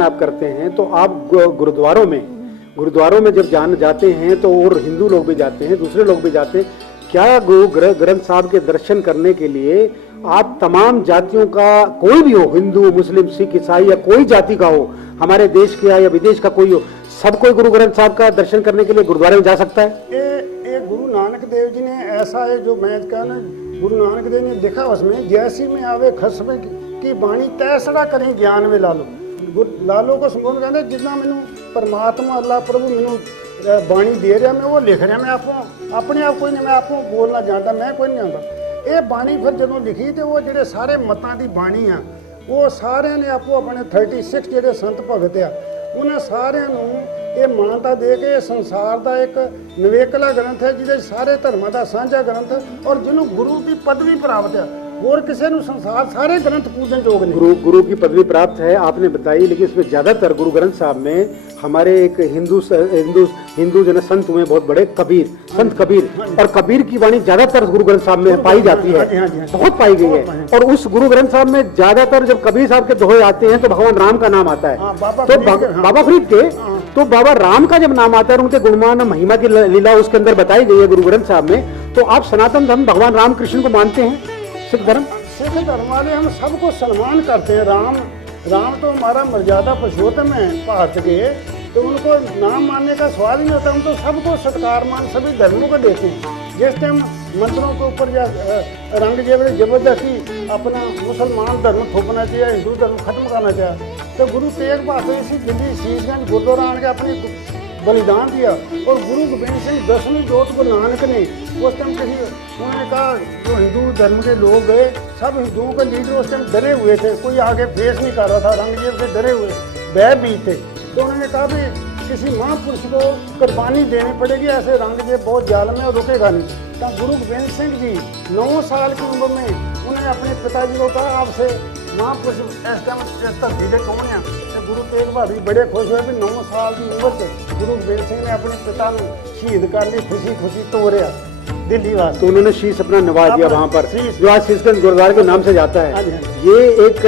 आप करते हैं तो आप गुरुद्वारों में जब जाते हैं तो और हिंदू लोग भी जाते हैं, दूसरे लोग भी जाते हैं, क्या गुरु ग्रंथ साहब के दर्शन करने के लिए आप तमाम जातियों का, कोई भी हो, हिंदू मुस्लिम सिख ईसाई या कोई जाति का हो, हमारे देश का या विदेश का कोई हो, सब कोई गुरु ग्रंथ साहब का दर्शन करने के लिए गुरुद्वारे में जा सकता है? ये गुरु नानक देव जी ने ऐसा है, जो मैं कहना, गुरु नानक देव ने देखा उसमें, जैसी में आवे खसमे की बाणी तैसड़ा करें ज्ञान में लालो। लालो को संबोधन कहते जितना मैनू परमात्मा अल्लाह प्रभु मैनू बाणी दे रहा, मैं वो लिख रहा, मैं आपको अपने आप कोई नहीं, मैं आपको बोलना जानता, मैं कोई नहीं जानता। ये बाणी फिर जो लिखी तो वो जो सारे मतां की बाणी आ, वो सारे ने आपको अपने 36 जो संत भगत आ, उन्हें सारे ये मानता दे के संसार का एक निवेकला ग्रंथ है, जिसे सारे धर्मों का साझा ग्रंथ, और जिन्होंने गुरु की पदवी प्राप्त है, और किसी को संसार सारे ग्रंथ पूजन योग नहीं। गुरु की पदवी प्राप्त है आपने बताई, लेकिन इसमें ज्यादातर गुरु ग्रंथ साहब में हमारे एक हिंदू जन संत हुए बहुत बड़े, संत कबीर, और कबीर की वाणी ज्यादातर गुरु ग्रंथ साहब में पाई जाती है, बहुत पाई गई है। और उस गुरु ग्रंथ साहब में ज्यादातर जब कबीर साहब के दोहे आते हैं तो भगवान राम का नाम आता है, तो बाबा फरीद के, तो बाबा राम का जब नाम आता है, उनके गुणमान महिमा की लीला उसके अंदर बताई गई है गुरु ग्रंथ साहब में। तो आप सनातन धर्म भगवान राम कृष्ण को मानते हैं? सिख धर्म वाले हम सबको सम्मान करते हैं। राम तो हमारा मर्यादा पुरुषोत्तम है भारत के, तो उनको नाम मानने का सवाल नहीं होता। हम तो सबको सत्कार मान सभी धर्मों को देते हैं। जिस टाइम मंदिरों के ऊपर या रंग जबरदस्ती अपना मुसलमान धर्म थोपना चाहिए, हिंदू धर्म खत्म करना चाहिए, तो गुरु तेग बहादुर इसी दिल्ली शीशगंज गुरुद्वारा आने के अपने बलिदान दिया। और गुरु गोबिंद सिंह 10वीं जोत को नानक ने उस टाइम किसी, उन्होंने कहा जो हिंदू धर्म के लोग गए, सब हिंदुओं के लीडर उस टाइम डरे हुए थे, कोई आगे फेस नहीं कर रहा था, रंगजेब से डरे हुए भयभीत थे। तो उन्होंने कहा भी किसी महापुरुष को कुर्बानी देनी पड़ेगी, ऐसे रंगजेब बहुत जालम है और रुकेगा नहीं। तो गुरु गोबिंद सिंह जी 9 साल की उम्र में उन्होंने अपने पिताजी को कहा आपसे महापुरुष इस टाइम इस धरती पे कौन है? तो गुरु तेग बहादुर बड़े खुश हुए भी 9 साल की उम्र से गुरु गोबिंद सिंह ने अपने पिता को शहीद कर ली, खुशी खुशी तोड़िया दिल्ली वास्ते। तो उन्होंने शीश अपना निभा दिया वहाँ पर, जो आज शीशगंज गुरुद्वारे के नाम से जाता है। ये एक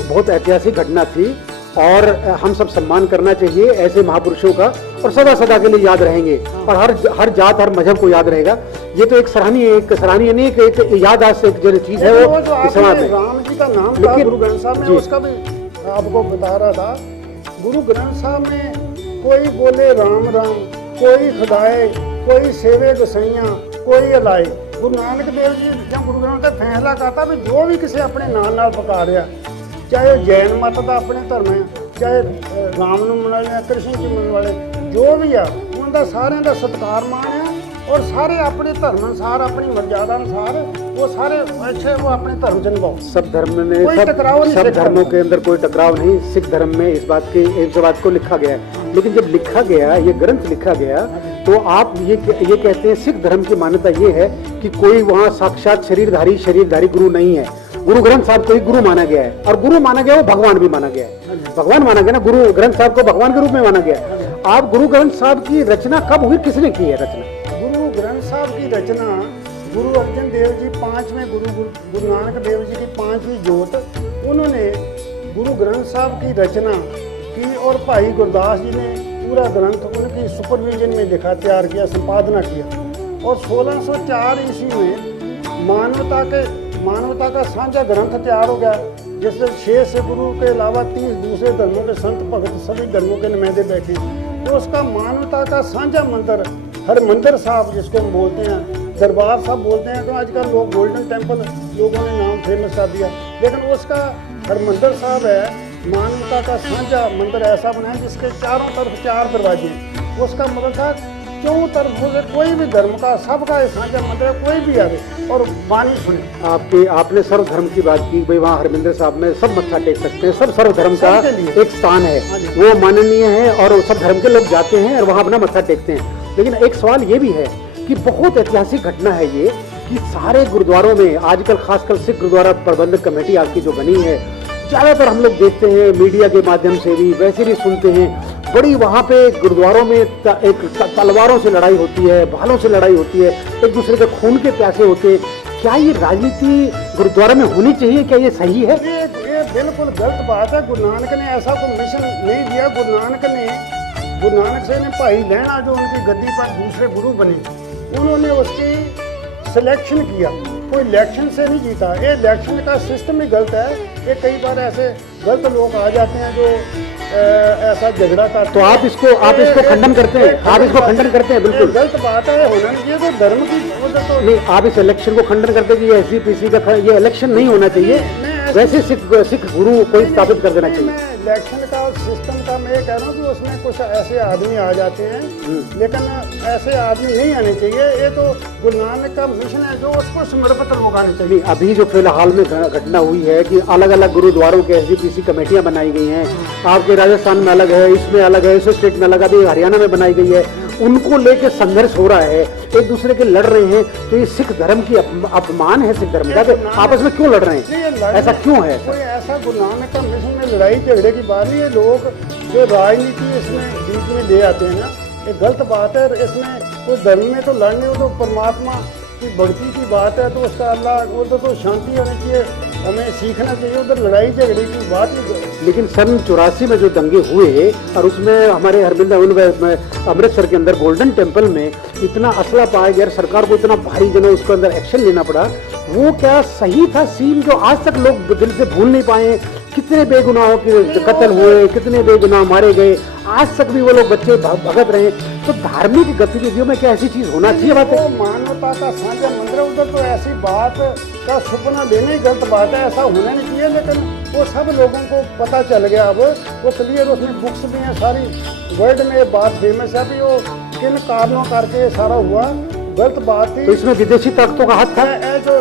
बहुत ऐतिहासिक घटना थी और हम सब सम्मान करना चाहिए ऐसे महापुरुषों का, और सदा सदा के लिए याद रहेंगे, और हर जात हर मजहब को याद रहेगा। ये तो एक सराहनीय नहीं, एक याददाश्त एक जो चीज है वो समाज में। राम जी का नाम था गुरु ग्रंथ साहब में, उसका भी आपको बता रहा था। गुरु ग्रंथ साहब में कोई बोले राम राम, कोई खुदाए, कोई सेवे गोसैया, कोई अलाए। गुरु नानक देव जी जब गुरु ग्रंथ का फैसला करता भी जो भी किसी अपने नाल पका रहा, चाहे जैन मत का अपने धर्म है, चाहे राम ਨੂੰ ਮਨਾਉਣ ਵਾਲੇ कृष्ण जी ਮਨਾਉਣ वाले, जो भी है उनका सारे का सत्कार मान है, और सारे अपने धर्म अनुसार अपनी मर्यादा अनुसार वो सारे अच्छे वो अपने धर्म निभाओ। सब धर्म ने सब धर्मों के अंदर कोई टकराव नहीं। सिख धर्म में इस बात को लिखा गया है, लेकिन जब लिखा गया, ये ग्रंथ लिखा गया, तो आप ये कहते हैं सिख धर्म की मान्यता ये है कि कोई वहाँ साक्षात शरीरधारी गुरु नहीं है। गुरु ग्रंथ साहब को ही गुरु माना गया है, और गुरु माना गया वो भगवान भी माना गया है, भगवान माना गया ना, गुरु ग्रंथ साहब को भगवान के रूप में माना गया है। आप गुरु ग्रंथ साहब की रचना कब हुई, किसने की है रचना? गुरु ग्रंथ साहब की रचना गुरु अर्जन देव जी 5वें गुरु नानक देव जी की 5वीं जोत, उन्होंने गुरु ग्रंथ साहब की रचना की, और भाई गुरदास जी ने पूरा ग्रंथ उनकी सुपरविजन में लिखा, तैयार किया, संपादना किया। और 1604 ईस्वी में मानवता का साझा ग्रंथ तैयार हो गया, जिसमें 6 से गुरु के अलावा 30 दूसरे धर्मों के संत भगत सभी धर्मों के नुमाइंदे बैठे। तो उसका मानवता का साझा मंदिर हरमंदिर साहब जिसको हम बोलते हैं, दरबार साहब बोलते हैं, तो आजकल लोग गोल्डन टेम्पल लोगों ने नाम फेमस कर दिया, लेकिन उसका हरमंदिर साहब है मानवता का साझा मंदिर, ऐसा बना है जिसके चारों तरफ 4 दरवाजे हैं। उसका मतलब था क्यों तरफ से कोई भी धर्म का सबका साझा मंदिर है, कोई भी आवे और वाणी सुने। आपने सर्वधर्म की बात की, भाई वहाँ हरमिंदर साहब में सब मत्था टेक सकते हैं, सब सर्वधर्म का एक स्थान है, वो माननीय है, और सब धर्म के लोग जाते हैं और वहाँ अपना मत्था टेकते हैं। लेकिन एक सवाल ये भी है कि बहुत ऐतिहासिक घटना है ये, कि सारे गुरुद्वारों में आजकल खासकर सिख गुरुद्वारा प्रबंधक कमेटी आपकी जो बनी है, ज्यादातर हम लोग देखते हैं मीडिया के माध्यम से भी, वैसे भी सुनते हैं, बड़ी वहाँ पे गुरुद्वारों में एक तलवारों से लड़ाई होती है, भालों से लड़ाई होती है, एक दूसरे के खून के प्यासे होते हैं। क्या ये राजनीति गुरुद्वारा में होनी चाहिए? क्या ये सही है? ये बिल्कुल गलत बात है। गुरु नानक ने ऐसा कोई मिशन नहीं दिया। गुरु नानक से ने भाई लहणा जो उनकी गद्दी पर दूसरे गुरु बने, उन्होंने उसकी सिलेक्शन किया, कोई इलेक्शन से नहीं जीता। ये इलेक्शन का सिस्टम ही गलत है। ये कई बार ऐसे गलत लोग आ जाते हैं जो ऐसा झगड़ा करते हैं। तो आप इसको खंडन करते हैं? आप इसको खंडन करते हैं? बिल्कुल गलत बात है, होना नहीं चाहिए। तो धर्म की तो नहीं, आप इस इलेक्शन को खंडन करते हैं कि ये एसजीपीसी का ये इलेक्शन नहीं होना चाहिए, वैसे सिख गुरु कोई स्थापित कर देना चाहिए। मैं इलेक्शन का सिस्टम का मैं ये कह रहा हूँ कि उसमें कुछ ऐसे आदमी आ जाते हैं, लेकिन ऐसे आदमी नहीं आने चाहिए। ये तो गुरु नानक का मिशन है जो उसको समर्पित लोग आने चाहिए। अभी जो फिलहाल में घटना हुई है कि अलग अलग गुरुद्वारों के एसजीपीसी कमेटियां बनाई गई हैं, आपके राजस्थान में अलग है, इसमें अलग है, इस स्टेट में अलग, अभी हरियाणा में बनाई गई है, उनको लेके संघर्ष हो रहा है, एक दूसरे के लड़ रहे हैं। तो ये सिख धर्म की अपमान है सिख धर्म का, तो आपस में क्यों लड़ रहे हैं? ऐसा क्यों है? कोई ऐसा गुरु नानक का मिशन में लड़ाई झगड़े की बात नहीं। ये लोग जो राजनीति इसमें बीच में ले आते हैं ना, ये गलत बात है। इसमें कोई धर्म में तो लड़ने हो तो परमात्मा की भक्ति की बात है, तो उसका अल्लाह उधर तो शांति होनी चाहिए, हमें सीखना चाहिए। उधर लड़ाई झगड़े की बात ही। लेकिन सन 84 में जो दंगे हुए और उसमें हमारे अमृतसर के अंदर गोल्डन टेम्पल में इतना असला पाया गया, सरकार को इतना भारी जो है उसके अंदर एक्शन लेना पड़ा, वो क्या सही था सीन जो आज तक लोग दिल से भूल नहीं पाए? कितने बेगुनाहों के कत्ल हुए, कितने बेगुनाह मारे गए, आज तक भी वो लोग बच्चे भगत रहे। तो धार्मिक गतिविधियों में क्या ऐसी चीज होना चाहिए? बात है मानवता का साझा मंदिर, उधर तो ऐसी बात का सुपना लेना ही गलत बात है। ऐसा होना नहीं चाहिए, लेकिन वो सब लोगों को पता चल गया। अब वो क्लियर, उसमें बुक्स भी हैं, सारी वर्ल्ड में ये बात फेमस है। अभी वो किन कारणों करके सारा हुआ, गलत बात थी। तो इसमें विदेशी ताकतों का हाथ था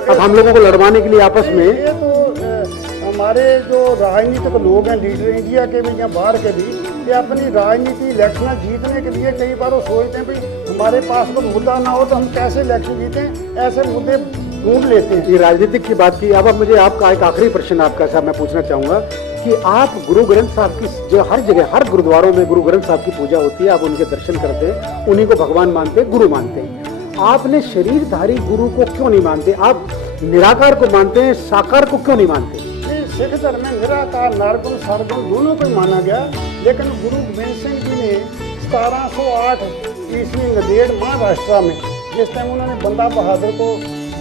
अब हम लोगों को लड़वाने के लिए आपस में। ये तो हमारे जो राजनीतिक लोग हैं, लीडर इंडिया के भी या बाहर के भी, ये अपनी राजनीति इलेक्शन जीतने के लिए कई बार वो सोचते हैं भाई हमारे पास कोई मुद्दा ना हो तो हम कैसे इलेक्शन जीतें, ऐसे मुद्दे ढूंढ लेते हैं। ये राजनीतिक की बात की। अब मुझे आपका एक आखिरी प्रश्न आपका साहब मैं पूछना चाहूंगा कि आप गुरु ग्रंथ साहब की जो हर जगह हर गुरुद्वारों में गुरु ग्रंथ साहब की पूजा होती है, आप उनके दर्शन करते हैं, उन्हीं को भगवान मानते हैं, गुरु मानते हैं। आपने शरीरधारी गुरु को क्यों नहीं मानते? आप निराकार को मानते हैं, साकार को क्यों नहीं मानते? सिख धर्म में निराकार, निर्गुण, सरगुण दोनों को माना गया, लेकिन गुरु गोबिंद सिंह जी ने 1708 ईस्वी नंदेड़ महाराष्ट्र में, जिस टाइम उन्होंने बंदा बहादुर को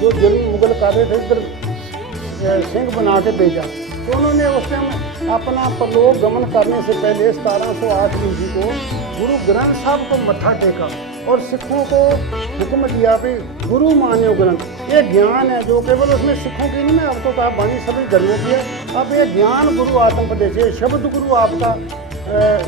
जो जुल्म मुगल कर रहे थे इधर सिंह बना के भेजा, तो उन्होंने उस टाइम अपना परलोक गमन करने से पहले 1708 ईस्वी को गुरु ग्रंथ साहब को मत्था टेका और सिखों को हुक्म दिया भी गुरु मान्यो ग्रंथ। ये ज्ञान है जो केवल उसमें सिखों की नहीं, मैं आपको कहा बाणी सभी धर्मों की है। अब ये ज्ञान गुरु आत्मोपदेश है, शब्द गुरु आपका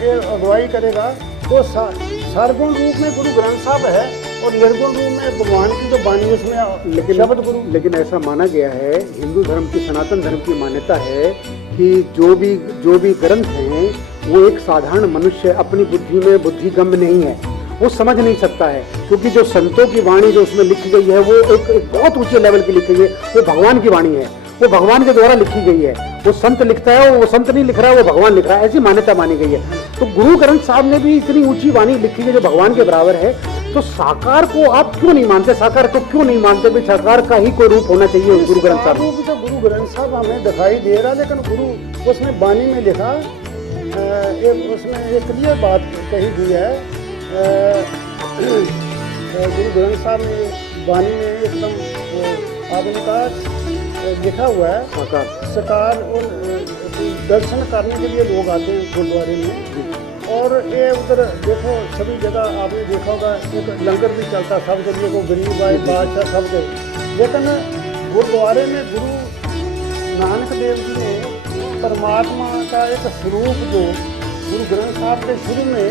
ये अगुवाई करेगा। तो सरगुण रूप में गुरु ग्रंथ साहब है और निर्गुण रूप में भगवान की जो बाणी उसमें शब्द गुरु। लेकिन ऐसा माना गया है, हिंदू धर्म की सनातन धर्म की मान्यता है कि जो भी ग्रंथ हैं वो एक साधारण मनुष्य अपनी बुद्धि में बुद्धिगम्य नहीं है, वो समझ नहीं सकता है, क्योंकि जो संतों की वाणी जो उसमें लिखी गई है वो एक बहुत ऊंचे लेवल की लिखी गई है। वो भगवान की वाणी है, वो भगवान के द्वारा लिखी गई है। वो संत लिखता है, वो संत नहीं लिख रहा है, वो भगवान लिख रहा है, ऐसी मान्यता मानी गई है। तो गुरु ग्रंथ साहब ने भी इतनी ऊंची वाणी लिखी है जो भगवान के बराबर है। तो साकार को आप क्यों नहीं मानते? साकार को क्यों नहीं मानते? भी साकार का ही कोई रूप होना चाहिए गुरु ग्रंथ साहब। तो गुरु ग्रंथ साहब हमें दिखाई दे रहा, लेकिन गुरु उसमें बानी में लिखा, उसमें एक क्लियर बात कही गई है। गुरु ग्रंथ साहब ने बानी में एकदम आपने कहा लिखा हुआ है साकार, और दर्शन करने के लिए लोग आते हैं गुरुद्वारे में। और ये उधर देखो सभी जगह आपने देखा होगा, एक लंगर भी चलता सब के लिए, को गरीब आए बादशाह सब के। लेकिन गुरुद्वारे में गुरु नानक देव जी ने परमात्मा का एक स्वरूप जो गुरु ग्रंथ साहब के शुरू में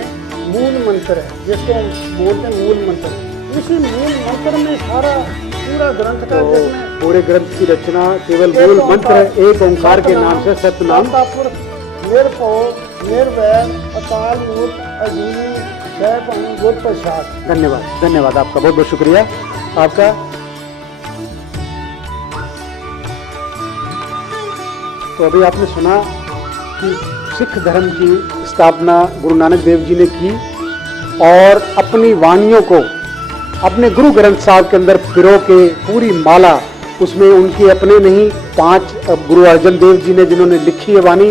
मूल मंत्र है, जिसको हम बोलते हैं मूल मंत्र, उसी मूल मंत्र में सारा पूरा ग्रंथ का, जिसमें पूरे ग्रंथ की रचना केवल मूल मंत्र एक ओंकार के नाम से सतनाम निर्भय निर्वैर अकाल मूर्त अजूनी सैभं गुर प्रसाद। धन्यवाद, धन्यवाद आपका, बहुत बहुत शुक्रिया आपका। तो अभी आपने सुना कि सिख धर्म की स्थापना गुरु नानक देव जी ने की और अपनी वाणियों को अपने गुरु ग्रंथ साहब के अंदर पिरो के पूरी माला, उसमें उनकी अपने नहीं 5 गुरु अर्जन देव जी ने जिन्होंने लिखी है वाणी,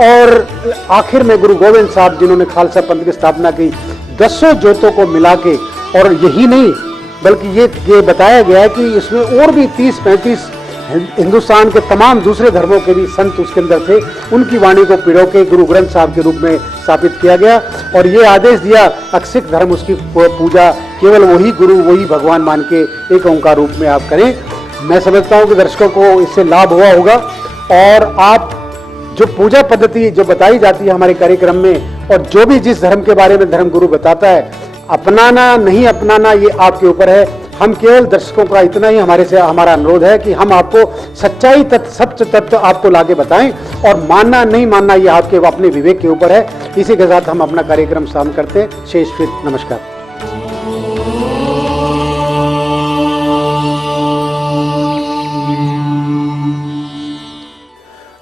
और आखिर में गुरु गोविंद साहब जिन्होंने खालसा पंथ की स्थापना की, 10 जोतों को मिला के। और यही नहीं बल्कि ये बताया गया है कि इसमें और भी 30-35 हिंदुस्तान के तमाम दूसरे धर्मों के भी संत उसके अंदर थे, उनकी वाणी को पिरो के गुरु ग्रंथ साहब के रूप में स्थापित किया गया। और ये आदेश दिया सिख धर्म उसकी पूजा केवल वही गुरु वही भगवान मान के एक ओंकार रूप में आप करें। मैं समझता हूँ कि दर्शकों को इससे लाभ हुआ होगा। और आप जो पूजा पद्धति जो बताई जाती है हमारे कार्यक्रम में, और जो भी जिस धर्म के बारे में धर्म गुरु बताता है, अपनाना नहीं अपनाना ये आपके ऊपर है। हम केवल दर्शकों का इतना ही हमारा अनुरोध है कि हम आपको सच्चाई सत्य तत्व आपको लाके बताएं, और मानना नहीं मानना ये आपके अपने विवेक के ऊपर है। इसी के साथ हम अपना कार्यक्रम शाम करते हैं। शेष फिर नमस्कार।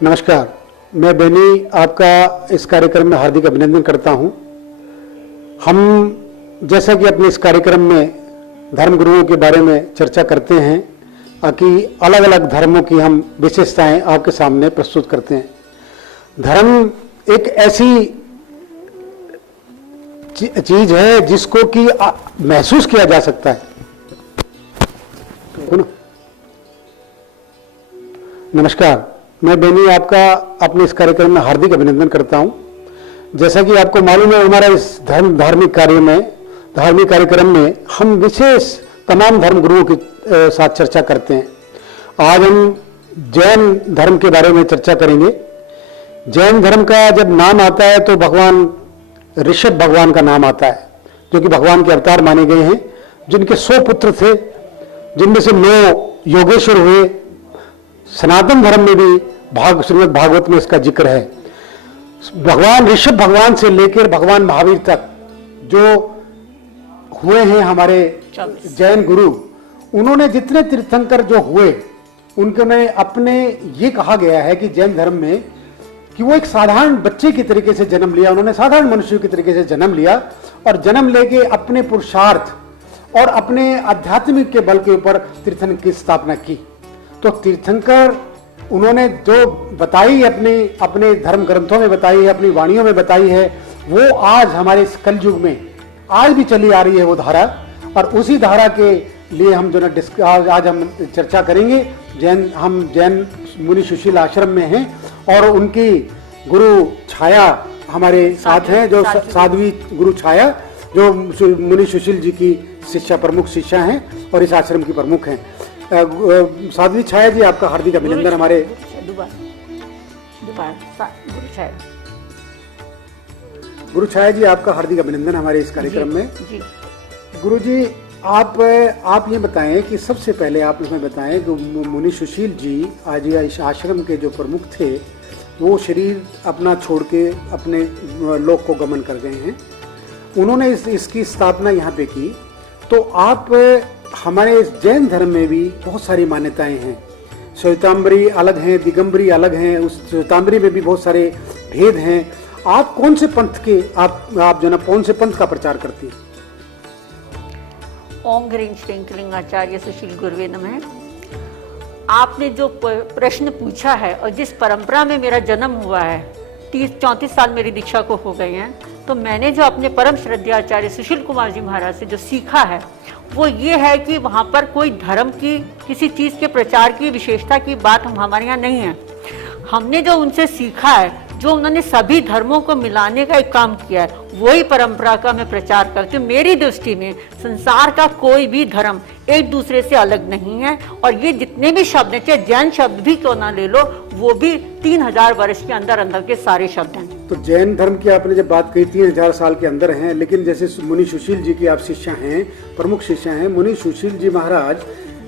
नमस्कार, मैं बेनी आपका इस कार्यक्रम में हार्दिक अभिनंदन करता हूं। हम जैसा कि अपने इस कार्यक्रम में धर्म गुरुओं के बारे में चर्चा करते हैं कि अलग अलग धर्मों की हम विशेषताएं आपके सामने प्रस्तुत करते हैं। धर्म एक ऐसी चीज है जिसको कि महसूस किया जा सकता है। नमस्कार, मैं बेनी आपका अपने इस कार्यक्रम में हार्दिक अभिनंदन करता हूं। जैसा कि आपको मालूम है, हमारा इस धार्मिक कार्यक्रम में हम विशेष तमाम धर्म गुरुओं के साथ चर्चा करते हैं। आज हम जैन धर्म के बारे में चर्चा करेंगे। जैन धर्म का जब नाम आता है तो भगवान ऋषभ भगवान का नाम आता है, जो कि भगवान के अवतार माने गए हैं, जिनके 100 पुत्र थे, जिनमें से 9 योगेश्वर हुए। सनातन धर्म में भी श्रीमद् भागवत में इसका जिक्र है। भगवान ऋषभ भगवान से लेकर भगवान महावीर तक जो हुए हैं हमारे जैन गुरु, उन्होंने जितने तीर्थंकर जो हुए, उनके अपने ये कहा गया है कि जैन धर्म में कि वो एक साधारण बच्चे की तरीके से जन्म लिया। उन्होंने साधारण मनुष्य की तरीके से जन्म लिया और जन्म लेके अपने पुरुषार्थ और अपने आध्यात्मिक के बल के ऊपर तीर्थंकर की स्थापना की। तो तीर्थंकर उन्होंने जो बताई अपने धर्म ग्रंथों में बताई है, अपनी वाणियों में बताई है, वो आज हमारे इस कलयुग में आज भी चली आ रही है वो धारा। और उसी धारा के लिए हम जो ना आज हम चर्चा करेंगे। हम जैन मुनि सुशील आश्रम में हैं और उनकी गुरु छाया हमारे साथ हैं, जो साध्वी गुरु छाया, जो मुनि सुशील जी की प्रमुख शिष्या हैं और इस आश्रम की प्रमुख हैं। साध्वी छाया जी, आपका हार्दिक अभिनंदन। हमारे गुरु छाया जी, आपका हार्दिक अभिनंदन हमारे इस कार्यक्रम में। गुरु जी, आप ये बताएं कि सबसे पहले आप हमें बताएं कि मुनि सुशील जी आज इस आश्रम के जो प्रमुख थे, वो शरीर अपना छोड़ के अपने लोक को गमन कर गए हैं। उन्होंने इसकी स्थापना यहाँ पे की। तो आप हमारे इस जैन धर्म में भी बहुत सारी मान्यताएं हैं। श्वेतांबरी अलग हैं, दिगंबरी अलग हैं, उस श्वेतांबरी में भी बहुत सारे भेद हैं। आप कौन से पंथ के आप जो ना कौन से पंथ का प्रचार करती हैं? ओम ह्रीं श्रीं क्लीं आचार्य सुशील गुरुवे नमः। आपने जो प्रश्न पूछा है और जिस परंपरा में मेरा जन्म हुआ है, 30-34 साल मेरी दीक्षा को हो गए हैं, तो मैंने जो अपने परम श्रद्धेय आचार्य सुशील कुमार जी महाराज से जो सीखा है वो ये है कि वहाँ पर कोई धर्म की किसी चीज़ के प्रचार की विशेषता की बात हमारे यहाँ नहीं है। हमने जो उनसे सीखा है, जो उन्होंने सभी धर्मों को मिलाने का एक काम किया है, वही परंपरा का मैं प्रचार करती हूँ। मेरी दृष्टि में संसार का कोई भी धर्म एक दूसरे से अलग नहीं है। और ये जितने भी शब्द हैं, चाहे जैन शब्द भी क्यों ना ले लो, वो भी 3000 वर्ष के अंदर अंदर के सारे शब्द हैं। तो जैन धर्म की आपने जब बात कही 3000 साल के अंदर हैं, लेकिन जैसे मुनि सुशील जी की आप शिष्या हैं, प्रमुख शिष्या हैं मुनि सुशील जी महाराज,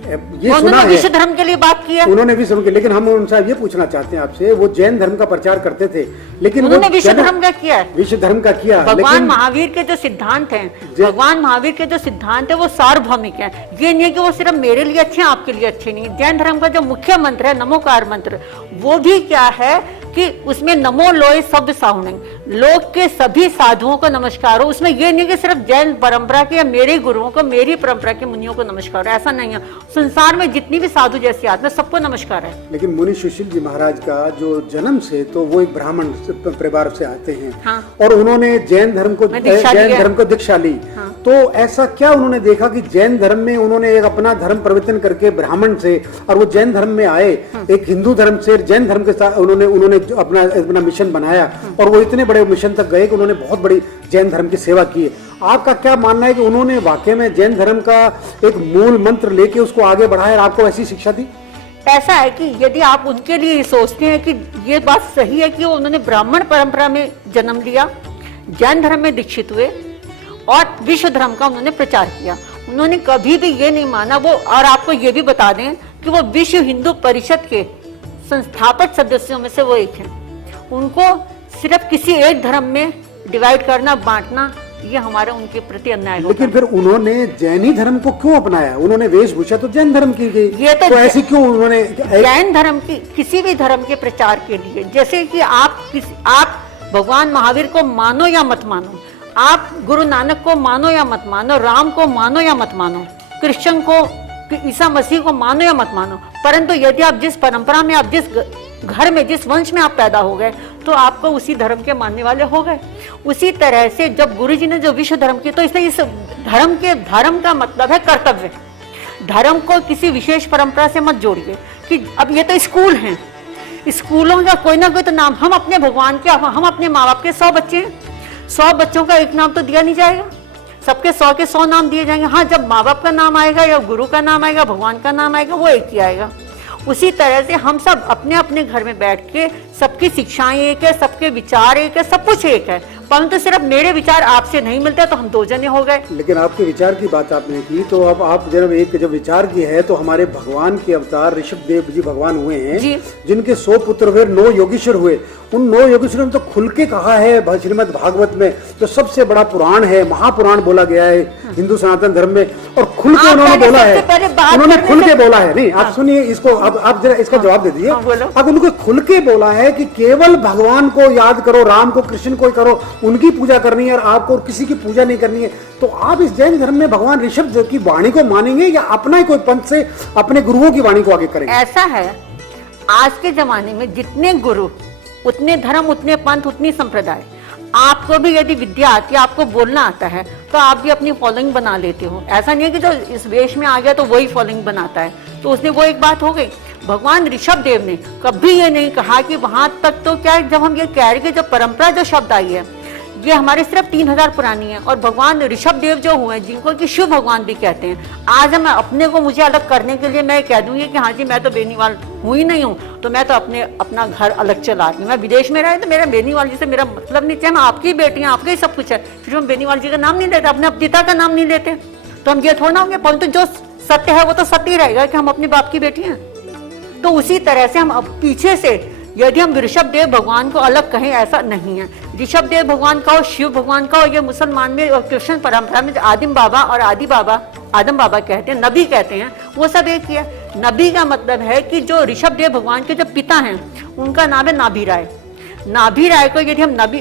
ये सुना है विश्व धर्म के लिए बात की है उन्होंने विश्व धर्म के, लेकिन हम उनसे ये पूछना चाहते हैं आपसे, वो जैन धर्म का प्रचार करते थे, लेकिन उन्होंने विश्व धर्म का किया है। विश्व धर्म का किया। भगवान महावीर के जो सिद्धांत हैं, भगवान महावीर के जो सिद्धांत है वो सार्वभौमिक है। ये नहीं कि वो सिर्फ मेरे लिए अच्छे हैं, आपके लिए अच्छे नहीं। जैन धर्म का जो मुख्य मंत्र है नमोकार मंत्र, वो भी क्या है कि उसमें नमो लोय शब्द साहुने, लोक के सभी साधुओं को नमस्कार हो। उसमें ये नहीं कि सिर्फ जैन परंपरा के या मेरे गुरुओं को, मेरी परंपरा के मुनियों को नमस्कार हो, ऐसा नहीं है। संसार में जितनी भी साधु जैसी आत्मा सबको नमस्कार है। लेकिन मुनि सुशील जी महाराज का जो जन्म से तो वो एक ब्राह्मण परिवार से आते हैं। हाँ। और उन्होंने जैन धर्म को दीक्षा ली। हाँ। तो ऐसा क्या उन्होंने देखा कि जैन धर्म में उन्होंने एक अपना धर्म परिवर्तन करके ब्राह्मण से और वो जैन धर्म में आए, एक हिंदू धर्म से जैन धर्म के साथ उन्होंने अपना मिशन बनाया और वो इतने बड़े मिशन तक गए कि उन्होंने बहुत बड़ी जैन धर्म की सेवा की। आपका क्या मानना है कि उन्होंने वाकई में जैन धर्म का एक मूल मंत्र लेके उसको आगे बढ़ाया और आपको ऐसी शिक्षा दी? ऐसा है कि यदि आप उनके लिए सोचते हैं कि ये बात सही है कि उन्होंने ब्राह्मण परंपरा में जन्म लिया, जैन धर्म में दीक्षित हुए और विश्व धर्म का उन्होंने प्रचार किया, उन्होंने कभी भी ये नहीं माना वो। और आपको ये भी बता दें कि वो विश्व हिंदू परिषद के संस्थापक सदस्यों में से वो एक हैं। उनको सिर्फ किसी एक धर्म में डिवाइड करना, बांटना, ये हमारा उनके प्रति अन्याय होगा। लेकिन फिर उन्होंने जैनी धर्म को क्यों अपनाया? उन्होंने वेशभूषा तो जैन धर्म की गई, ये तो ऐसी क्यों उन्होंने? जैन धर्म की किसी भी धर्म के प्रचार के लिए, जैसे कि आप भगवान महावीर को मानो या मत मानो, आप गुरु नानक को मानो या मत मानो, राम को मानो या मत मानो, क्रिश्चियन को, ईसा मसीह को मानो या मत मानो, परंतु यदि आप जिस परंपरा में, आप जिस घर में, जिस वंश में आप पैदा हो गए तो आपको उसी धर्म के मानने वाले हो गए। उसी तरह से जब गुरुजी ने जो विश्व धर्म की, तो इसलिए इस धर्म का मतलब है कर्तव्य। धर्म को किसी विशेष परंपरा से मत जोड़िए कि अब ये तो स्कूल हैं, स्कूलों का कोई ना कोई तो नाम, हम अपने भगवान के, हम अपने माँ बाप के 100 बच्चे हैं, 100 बच्चों का एक नाम तो दिया नहीं जाएगा, सबके 100 के 100 नाम दिए जाएंगे। हाँ, जब माँ बाप का नाम आएगा या गुरु का नाम आएगा, भगवान का नाम आएगा, वो एक ही आएगा। उसी तरह से हम सब अपने अपने घर में बैठ के, सबकी शिक्षाएं एक है, सबके विचार एक है, सब कुछ एक है, परंतु सिर्फ मेरे विचार आपसे नहीं मिलते तो हम 2 जने हो गए। लेकिन आपके विचार की बात आपने की, तो अब आप जब विचार की है तो हमारे भगवान के अवतार ऋषभ देव जी भगवान हुए हैं, जिनके 100 पुत्र हुए, 9 योगीश्वर हुए। उन 9 योगीश्वरों में तो खुल के कहा है श्रीमद् भागवत में, जो सबसे बड़ा पुराण है, महापुराण बोला गया है हिंदू सनातन धर्म में, और खुल के उन्होंने बोला है, उन्होंने खुल के बोला है। नहीं, आप सुनिए इसको, आप जरा इसका जवाब दे दीजिए। अब उनको खुल के बोला है कि केवल भगवान को याद करो, राम को, कृष्ण को करो, उनकी पूजा करनी है और आपको किसी की पूजा नहीं करनी है। तो आप इस जैन धर्म में भगवान ऋषभ की वाणी को मानेंगे या अपना ही कोई पंथ से अपने गुरुओं की वाणी को आगे करेंगे? ऐसा है, आज के जमाने में जितने गुरु उतने धर्म, उतने पंथ, उतनी संप्रदाय। आपको भी यदि विद्या आती है, आपको बोलना आता है, तो आप भी अपनी फॉलोइंग बना लेते हो। ऐसा नहीं है कि जो इस वेश में आ गया तो वही फॉलोइंग बनाता है, तो उसने वो एक बात हो गई। भगवान ऋषभ देव ने कभी ये नहीं कहा कि वहां तक तो क्या, जब हम ये कह रहे कि जो परंपरा, जो शब्द आई है, ये हमारे सिर्फ 3000 पुरानी है। और भगवान ऋषभ देव जो हुए, जिनको कि शिव भगवान भी कहते हैं, आज हम अपने को, मुझे अलग करने के लिए मैं कह दूंगी कि हाँ जी मैं तो बेनीवाल हूँ ही नहीं हूँ, तो मैं तो अपना घर अलग चला रही हूँ, मैं विदेश में रहे तो मेरा बेनीवाल जी से मेरा मतलब नहीं, चाहे आपकी बेटी, आपका ही सब कुछ है, फिर हम बेनीवाल जी का नाम नहीं लेते, अपने पिता का नाम नहीं लेते, तो हम ये थोड़ा ना होंगे। परंतु जो सत्य है वो तो सत्य ही रहेगा कि हम अपने बाप की बेटी हैं। तो उसी तरह से हम अब पीछे से, यदि हम ऋषभ देव भगवान को अलग कहें, ऐसा नहीं है। ऋषभ देव भगवान का हो, शिव भगवान का हो, ये मुसलमान में और कृष्ण परंपरा में आदिम बाबा और आदम बाबा कहते हैं, नबी कहते हैं, वो सब एक ही है। नबी का मतलब है कि जो ऋषभ देव भगवान के जो पिता हैं, उनका नाम है नाभि राय। नाभि राय को यदि हम नबी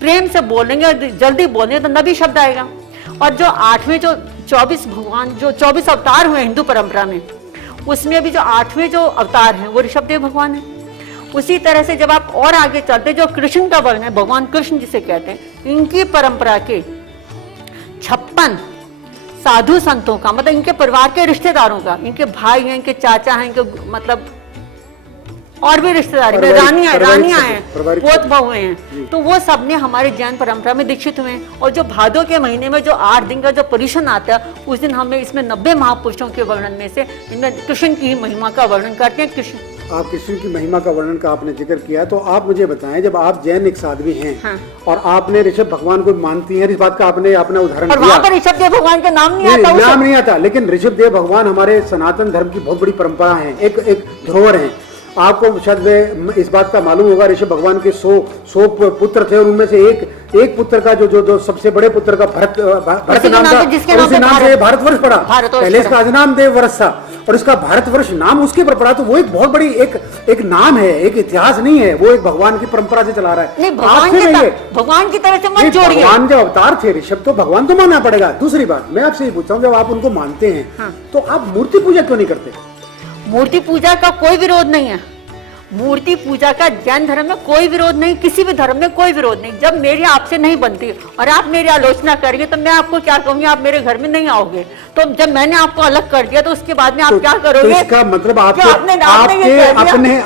प्रेम से बोलेंगे, जल्दी बोलेंगे, तो नबी शब्द आएगा। और जो 8वें, जो 24 भगवान, जो 24 अवतार हुए हिंदू परंपरा में, उसमें भी जो 8वें जो अवतार हैं वो ऋषभ देव भगवान है। उसी तरह से जब आप और आगे चलते, जो कृष्ण का वर्ण है, भगवान कृष्ण जिसे कहते हैं, इनकी परंपरा के 56 साधु संतों का, मतलब इनके परिवार के रिश्तेदारों का, इनके भाई हैं, इनके चाचा हैं, इनके मतलब और भी रिश्तेदार, रानियां हैं, पोत बहुएं हैं, तो वो सब ने हमारे जैन परंपरा में दीक्षित हुए हैं। और जो भादों के महीने में जो 8 दिन का जो पर्युषण आता है, उस दिन हमें इसमें 90 महापुरुषों के वर्णन में से इनमें कृष्ण की महिमा का वर्णन करते हैं। आप कृष्ण की महिमा का वर्णन का आपने जिक्र किया, तो आप मुझे बताएं, जब आप जैन एक साध्वी हैं, हाँ, और आपने ऋषभ भगवान को मानती हैं, इस बात का आपने अपना उदाहरण दिया। वहाँ पर ऋषभ देव भगवान का नाम नहीं आता, नाम नहीं आता, लेकिन ऋषभ देव भगवान हमारे सनातन धर्म की बहुत बड़ी परंपरा है, एक धरोहर है। आपको शायद इस बात का मालूम होगा, ऋषभ भगवान के 100 पुत्र थे और उनमें से एक पुत्र का जो सबसे बड़े पुत्र का भरत नाम था, उसी नाम से भारतवर्ष पड़ा। पहले इसका अधिनाम देववर्ष था और इसका भारतवर्ष नाम उसके पर पड़ा। तो वो एक बहुत बड़ी एक नाम है, एक इतिहास नहीं है, वो एक भगवान की परंपरा से चला रहा है। भगवान की तरह से मत जोड़िए। भगवान जो अवतार थे ऋषभ, तो भगवान तो मानना पड़ेगा। दूसरी बात मैं आपसे ये पूछता हूँ, जब आप उनको मानते हैं तो आप मूर्ति पूजा क्यों नहीं करते? मूर्ति पूजा का कोई विरोध नहीं है। मूर्ति पूजा का जैन धर्म में कोई विरोध नहीं, किसी भी धर्म में कोई विरोध नहीं। जब मेरी आपसे नहीं बनती और आप मेरी आलोचना करेंगे तो मैं आपको क्या कहूंगी, आप मेरे घर में नहीं आओगे। तो जब मैंने आपको अलग कर दिया तो उसके बाद में आप क्या करोगे? तो इसका मतलब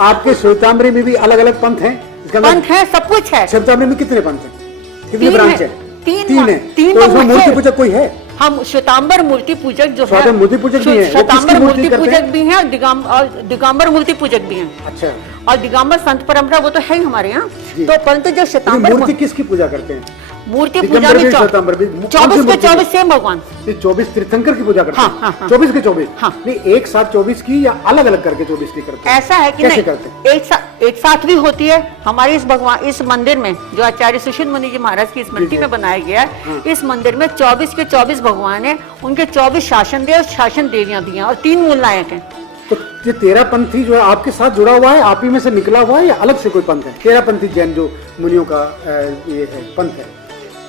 आपके श्वेतांबरी में भी अलग अलग पंथ हैं? पंथ है, सब कुछ है। श्वेतांबरी में कितने पंथ हैं, कितनी ब्रांच है? तीन है। तो मूर्ति पूजक कोई है? हम श्वेतांबर मूर्ति पूजक जो है, मूर्ति पूजक भी है, श्वेतांबर मूर्ति पूजक भी है और दिगंबर मूर्ति पूजक भी है। अच्छा। और दिगंबर संत परंपरा वो तो है ही हमारे यहाँ। तो परंतु जो श्वेतांबर मूर्ति किसकी पूजा करते हैं? मूर्ति पूजा में 24 के 24 सेम भगवान। 24 तीर्थंकर की पूजा करते हैं? 24 के 24? नहीं, एक साथ 24 की या अलग अलग करके 24 की करते हैं? ऐसा है कि नहीं, एक साथ भी होती है। हमारे इस मंदिर में जो आचार्य सुशील मुनि जी महाराज की स्मृति में बनाया गया है, इस मंदिर में 24 के 24 भगवान है। उनके 24 शासन देव, शासन देवियां भी हैं और 3 मूल नायक हैं। तो ये 13 पंथी जो है आपके साथ जुड़ा हुआ है, आप ही में से निकला हुआ है या अलग से कोई पंथ है? 13 पंथी जैन जो मुनियों का ये है पंथ है।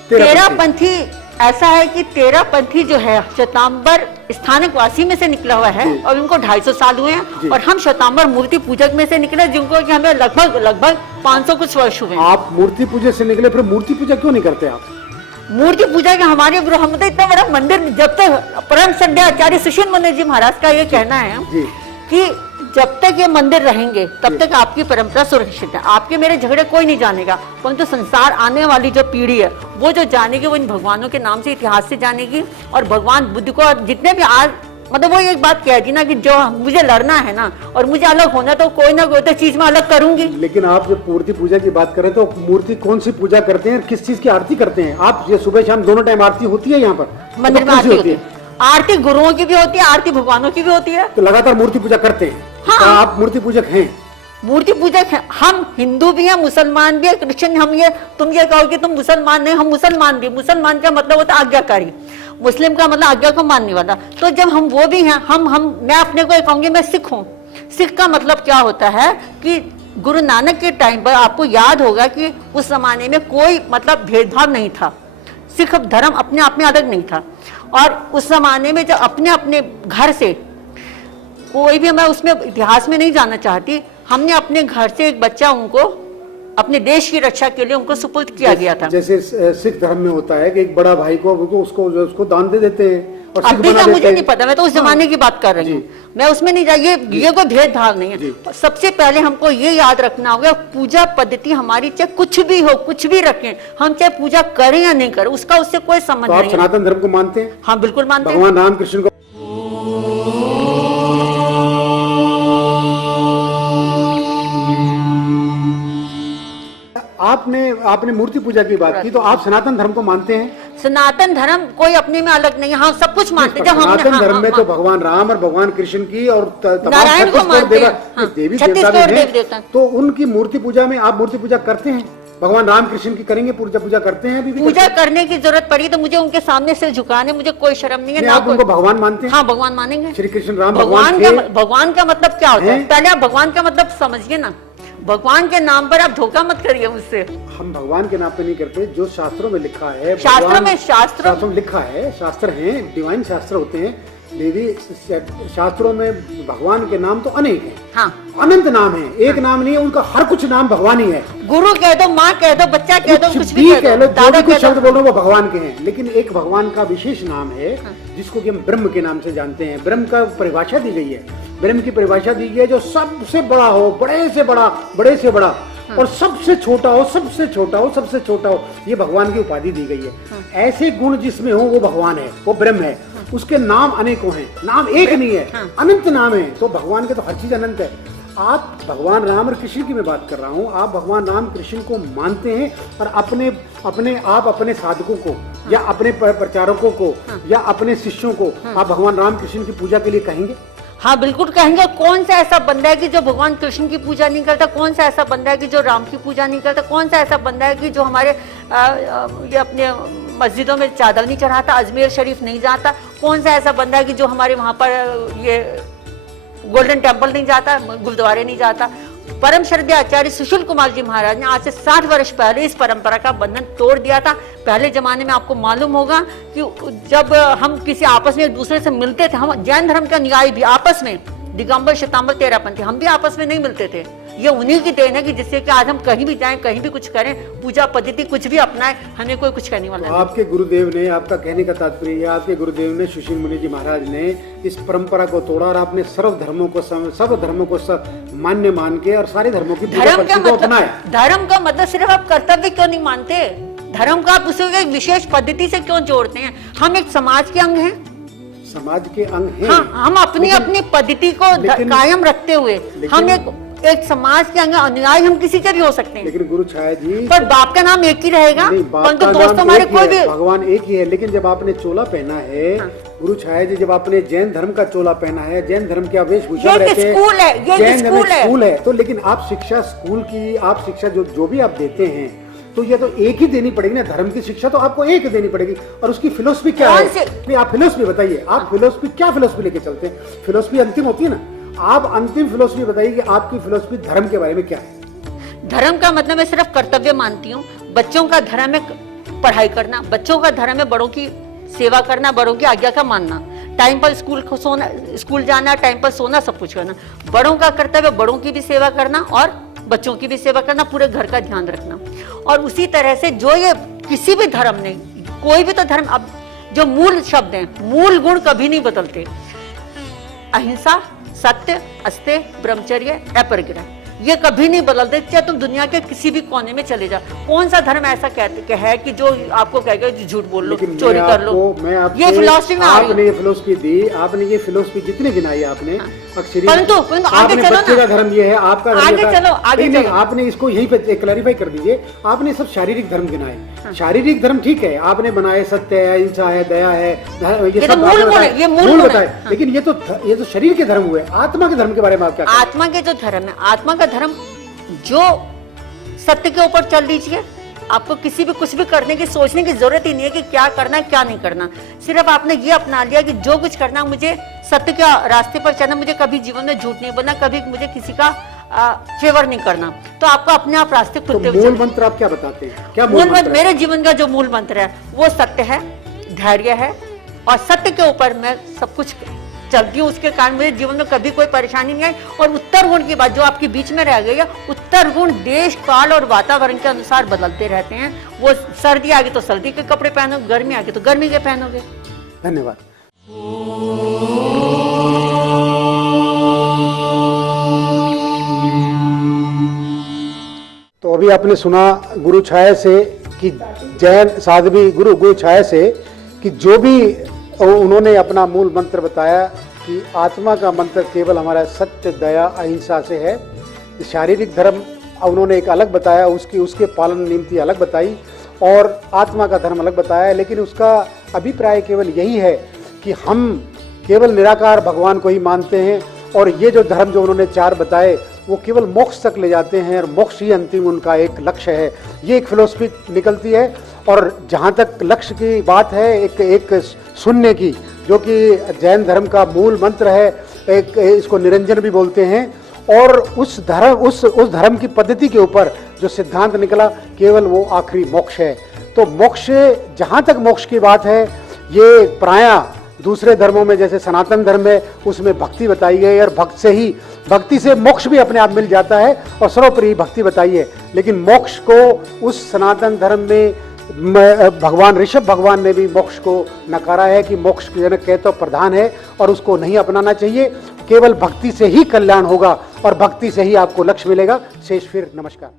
13 पंथी ऐसा है कि 13 पंथी जो है श्वेतांबर स्थानक वासी में से निकला हुआ है और उनको 250 साल हुए हैं। और हम श्वेतांबर मूर्ति पूजक में से निकले, जिनको कि हमें लगभग 500 कुछ वर्ष हुए। आप मूर्ति पूजक से निकले, फिर मूर्ति पूजा क्यों नहीं करते आप? मूर्ति पूजा के हमारे गुरु, हम तो इतना बड़ा मंदिर, जब तक परम श्रद्धेय आचार्य सुशील मुनि जी महाराज का ये कहना है कि जब तक ये मंदिर रहेंगे तब तक आपकी परंपरा सुरक्षित है। आपके मेरे झगड़े कोई नहीं जानेगा, परंतु संसार आने वाली जो पीढ़ी है वो जो जानेगी वो इन भगवानों के नाम से, इतिहास से जानेगी। और भगवान बुद्ध को, और जितने भी आज मतलब वो एक बात कह दी ना कि जो मुझे लड़ना है ना और मुझे अलग होना, तो कोई ना कोई तो चीज में अलग करूंगी। लेकिन आप जब मूर्ति पूजा की बात करें तो मूर्ति कौन सी पूजा करते हैं, किस चीज की आरती करते हैं आप? ये सुबह शाम दोनों टाइम आरती होती है यहाँ पर मंदिर में? आरती होती है, आरती गुरुओं की भी होती है, आरती भगवानों की भी होती है। तो लगातार मूर्ति पूजा करते हैं? हाँ। तो आप मूर्ति पूजक हैं? मूर्ति पूजक है। हम हिंदू भी हैं, मुसलमान भी है, क्रिश्चियन। हम ये तुम ये कहो कि तुम मुसलमान नहीं, हम मुसलमान भी। मुसलमान का मतलब होता है आज्ञाकारी, मुस्लिम का मतलब आज्ञा को मानने वाला। तो जब हम वो भी हैं, मैं अपने को कहूंगी मैं सिख हूँ। सिख का मतलब क्या होता है कि गुरु नानक के टाइम पर आपको याद होगा कि उस जमाने में कोई मतलब भेदभाव नहीं था। सिख धर्म अपने आप में अलग नहीं था। और उस जमाने में जब अपने अपने घर से कोई भी, मैं उसमें इतिहास में नहीं जाना चाहती, हमने अपने घर से एक बच्चा उनको अपने देश की रक्षा के लिए उनको सुपुर्द किया गया था। जैसे सिख धर्म में होता है कि एक बड़ा भाई को उसको दान दे देते हैं और अभी का मुझे नहीं पता, मैं तो उस जमाने की बात कर रही हूँ, मैं उसमें नहीं जाइए। ये कोई भेदभाव नहीं है। सबसे पहले हमको ये याद रखना होगा, पूजा पद्धति हमारी चाहे कुछ भी हो, कुछ भी रखें, हम चाहे पूजा करें या नहीं करें, उसका उससे कोई संबंध नहीं है। सनातन धर्म को मानते हैं? हाँ बिल्कुल मानते हैं। भगवान राम कृष्ण को आपने मूर्ति पूजा की बात की, तो आप सनातन धर्म को मानते हैं? सनातन धर्म कोई अपने में अलग नहीं है, हाँ सब कुछ मानते हैं। जब हमने सनातन धर्म में तो भगवान राम और भगवान कृष्ण की और नारायण को मानते हैं, देवी देवता, तो उनकी मूर्ति पूजा में आप मूर्ति पूजा करते हैं? भगवान राम कृष्ण की करेंगे पूजा करते हैं? अभी पूजा करने की जरूरत पड़ी तो मुझे उनके सामने से झुकाने मुझे कोई शर्म नहीं है। आप उनको भगवान मानते हैं? हाँ भगवान मानेंगे। श्री कृष्ण राम भगवान का मतलब क्या होता है? पहले आप भगवान का मतलब समझिए ना। भगवान के नाम पर आप धोखा मत करिए मुझसे। हम भगवान के नाम पे नहीं करते, जो शास्त्रों में लिखा है, शास्त्रों में लिखा है, शास्त्र हैं, डिवाइन शास्त्र होते हैं, देवी शास्त्रों में भगवान के नाम तो अनेक हैं। हाँ। अनंत नाम है, एक नाम नहीं है उनका, हर कुछ नाम भगवान ही है। गुरु कह दो, माँ कह दो, बच्चा कह दो, कुछ भी कह लो, दादा कुछ शब्द बोलो वो भगवान के हैं। लेकिन एक भगवान का विशेष नाम है जिसको कि हम ब्रह्म के नाम से जानते हैं। ब्रह्म का परिभाषा दी गई है, ब्रह्म की परिभाषा दी गई है, जो सबसे बड़ा हो, बड़े से बड़ा और सबसे छोटा हो, सबसे छोटा हो, ये भगवान की उपाधि दी गई है। ऐसे गुण जिसमें हो वो भगवान है, वो ब्रह्म है। उसके नाम अनेकों हैं, नाम एक नहीं है, अनंत नाम है। तो भगवान के तो हर चीज अनंत है। आप भगवान राम और कृष्ण की मैं बात कर रहा हूँ, आप भगवान राम कृष्ण को मानते हैं और अपने साधकों को या अपने प्रचारकों को या अपने शिष्यों को आप भगवान राम कृष्ण की पूजा के लिए कहेंगे? हाँ बिल्कुल कहेंगे। कौन सा ऐसा बंदा है कि जो भगवान कृष्ण की पूजा नहीं करता, कौन सा ऐसा बंदा है कि जो राम की पूजा नहीं करता, कौन सा ऐसा बंदा है कि जो हमारे ये अपने मस्जिदों में चादर नहीं चढ़ाता, अजमेर शरीफ नहीं जाता, कौन सा ऐसा बंदा है कि जो हमारे वहाँ पर ये गोल्डन टेम्पल नहीं जाता, गुरुद्वारे नहीं जाता। परम श्रद्धेय आचार्य सुशील कुमार जी महाराज ने आज से 60 वर्ष पहले इस परंपरा का बंधन तोड़ दिया था। पहले जमाने में आपको मालूम होगा कि जब हम किसी आपस में एक दूसरे से मिलते थे, हम जैन धर्म के अनुयायी भी आपस में दिगंबर श्वेतांबर तेरापंथी हम भी आपस में नहीं मिलते थे। ये उन्हीं की देन है कि जिससे कि आज हम कहीं भी जाएं, कहीं भी कुछ करें, पूजा पद्धति कुछ भी अपनाएं, हमें कोई कुछ कहने वाला नहीं। आपके गुरुदेव ने, आपका कहने का तात्पर्य है, आपके गुरुदेव ने, सुशील मुनि जी महाराज ने इस परंपरा को तोड़ा और आपने सब धर्मों को मान्य मान के और सारे धर्मों की पूजा पद्धति को अपनाया। धर्म का मतलब सिर्फ आप कर्तव्य क्यों नहीं मानते, धर्म का आप उसे एक विशेष पद्धति से क्यों जोड़ते हैं? हम एक समाज के अंग हैं, समाज के अंग हैं। हाँ, हम अपनी अपनी पद्धति को कायम रखते हुए हम एक समाज के अंग अनुयायी हम किसी के भी हो सकते हैं। लेकिन गुरु छाया जी, पर बाप का नाम एक ही रहेगा, परंतु दोस्त हमारे कोई भी, भगवान एक ही है। लेकिन जब आपने चोला पहना है, हाँ। गुरु छाया जी, जब आपने जैन धर्म का चोला पहना है, जैन धर्म की वेशभूषा रहते हैं, स्कूल है, ये स्कूल है, तो लेकिन आप शिक्षा स्कूल की, आप शिक्षा जो भी आप देते हैं, तो ये तो एक ही देनी पड़ेगी ना। धर्म की शिक्षा तो आपको एक देनी पड़ेगी। और उसकी फिलोसफी क्या है? नहीं, आप फिलोसफी बताइए, आप फिलोसफी क्या फिलोसफी लेके चलते हैं? फिलोसफी अंतिम होती है ना, आप अंतिम फिलोसफी बताइए कि आपकी फिलोसफी धर्म के बारे में क्या है? धर्म का मतलब मैं सिर्फ कर्तव्य मानती हूँ। बच्चों का धर्म है पढ़ाई करना, बच्चों का धर्म है बड़ों की सेवा करना, बड़ों की आज्ञा का मानना, टाइम पर स्कूल जाना, टाइम पर सोना, सब कुछ करना। बड़ों का कर्तव्य बड़ों की भी सेवा करना और बच्चों की भी सेवा करना, पूरे घर का ध्यान रखना। और उसी तरह से जो ये किसी भी धर्म ने, कोई भी तो धर्म, अब जो मूल शब्द हैं, मूल गुण कभी नहीं बदलते। अहिंसा, सत्य, अस्तेय, ब्रह्मचर्य, अपरिग्रह, ये कभी नहीं बदलते। चाहे तुम दुनिया के किसी भी कोने में चले जाओ, कौन सा धर्म ऐसा कहते है कि जो आपको कहेगा झूठ बोल लो, चोरी कर लो? ये फिलॉसफी में आपने ये फिलॉसफी दी, आपने ये फिलॉसफी जितनी गिनाई आपने, परंतु आगे चलो बच्चे का धर्म ये है, आपका आगे चलो, आगे चलो, आपने इसको यहीं पे क्लैरिफाई कर दीजिए। आपने सब शारीरिक धर्म गिनाए, शारीरिक धर्म ठीक है, आपने बनाए, सत्य है, अहिंसा है, दया है, ये सब मूल बताए। लेकिन ये तो शरीर के धर्म हुए। आत्मा के धर्म के बारे में आप क्या? आत्मा के जो धर्म है, आत्मा का धर्म जो सत्य के ऊपर चल दीजिए। आपको किसी भी कुछ भी करने की, सोचने की जरूरत ही नहीं है कि क्या करना है क्या नहीं करना। सिर्फ आपने ये अपना लिया कि जो कुछ करना, मुझे सत्य के रास्ते पर चलना, मुझे कभी जीवन में झूठ नहीं बोलना, कभी मुझे किसी का फेवर नहीं करना, तो आपको अपने आप रास्ते खुलते हुए। मूल मंत्र आप क्या बताते हैं? क्या मूल मंत्र? मेरे जीवन का जो मूल मंत्र है वो सत्य है, धैर्य है, और सत्य के ऊपर मैं सब कुछ चलती हूँ। उसके कारण मेरे जीवन में कभी कोई परेशानी नहीं आई। और उत्तर गुण की बात जो आपके बीच में रह गई है, उत्तर गुण देश काल और वातावरण के अनुसार बदलते रहते हैं। वो सर्दी आ गई तो सर्दी के कपड़े पहनोगे, गर्मी आ गई तो गर्मी के पहनोगे। धन्यवाद। तो अभी आपने सुना गुरु छाया से कि जैन साध्वी गुरु छाया से कि जो भी उन्होंने अपना मूल मंत्र बताया कि आत्मा का मंत्र केवल हमारा सत्य, दया, अहिंसा से है। शारीरिक धर्म उन्होंने एक अलग बताया, उसके पालन नीति अलग बताई, और आत्मा का धर्म अलग बताया। लेकिन उसका अभिप्राय केवल यही है कि हम केवल निराकार भगवान को ही मानते हैं, और ये जो धर्म जो उन्होंने 4 बताए वो केवल मोक्ष तक ले जाते हैं, और मोक्ष ही अंतिम उनका एक लक्ष्य है। ये एक फिलोसफी निकलती है। और जहाँ तक लक्ष्य की बात है, एक शून्य की, जो कि जैन धर्म का मूल मंत्र है, एक इसको निरंजन भी बोलते हैं। और उस धर्म की पद्धति के ऊपर जो सिद्धांत निकला, केवल वो आखिरी मोक्ष है। तो मोक्ष, जहाँ तक मोक्ष की बात है, ये प्रायः दूसरे धर्मों में, जैसे सनातन धर्म है, उसमें भक्ति बताई गई, और भक्ति से मोक्ष भी अपने आप मिल जाता है, और सर्वोपरि भक्ति बताई है। लेकिन मोक्ष को उस सनातन धर्म में भगवान ऋषभ भगवान ने भी मोक्ष को नकारा है कि मोक्ष जनक है तो प्रधान है, और उसको नहीं अपनाना चाहिए। केवल भक्ति से ही कल्याण होगा, और भक्ति से ही आपको लक्ष्य मिलेगा। शेष फिर नमस्कार।